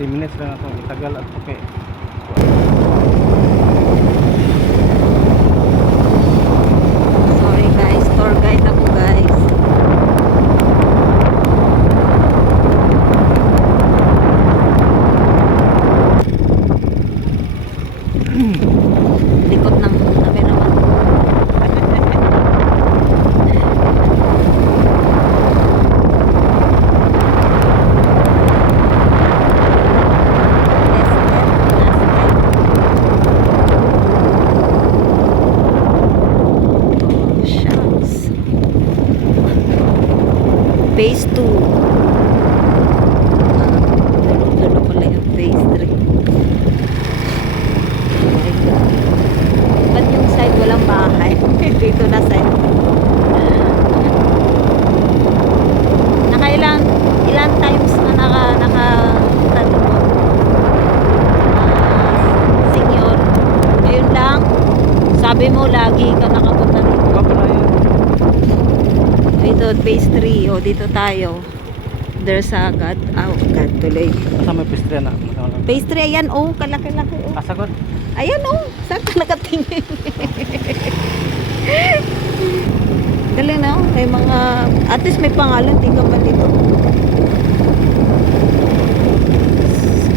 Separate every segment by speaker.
Speaker 1: 30 minutes lang ako itagal at okay
Speaker 2: Sorry guys, tour guide ako guys. Likot ng cameraman. Oh, shucks. Phase 2. Dulo pala yung phase 3. Ba't yung side walang bahay? Dito na side. Nakailan ilan times na naka naka ano mo? Ah, senior. Ngayon lang. Sabi mo lagi ka nakapunta dito.
Speaker 1: Baka pala yun
Speaker 2: Ito, phase 3. O, dito tayo. There's a God. Oh, God tuloy.
Speaker 1: asa may pistre na Nakawala.
Speaker 2: Phase 3, ayan. Oh, kalaki-laki. Oh.
Speaker 1: asa ko
Speaker 2: Ayan, oh. Saan ka nakatingin? Galing na, oh. May mga... At least may pangalan. Di ka man dito.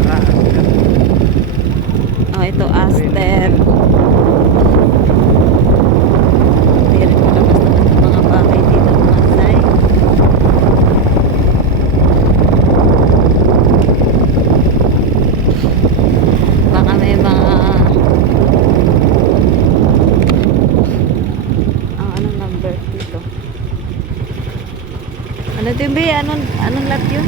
Speaker 1: Sara.
Speaker 2: Oh, ito, Aster. Hindi rin mo labas naman yung mga bahay dito, mga say. Baka may mga... Ang anong number dito? Ano ito yung? Anong, anong lot yun?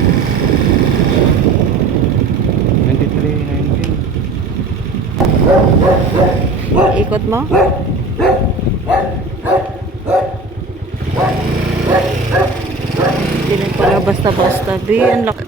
Speaker 1: 23 19
Speaker 2: Ikot mo? Hindi rin pala basta-basta. Bi, ang laki.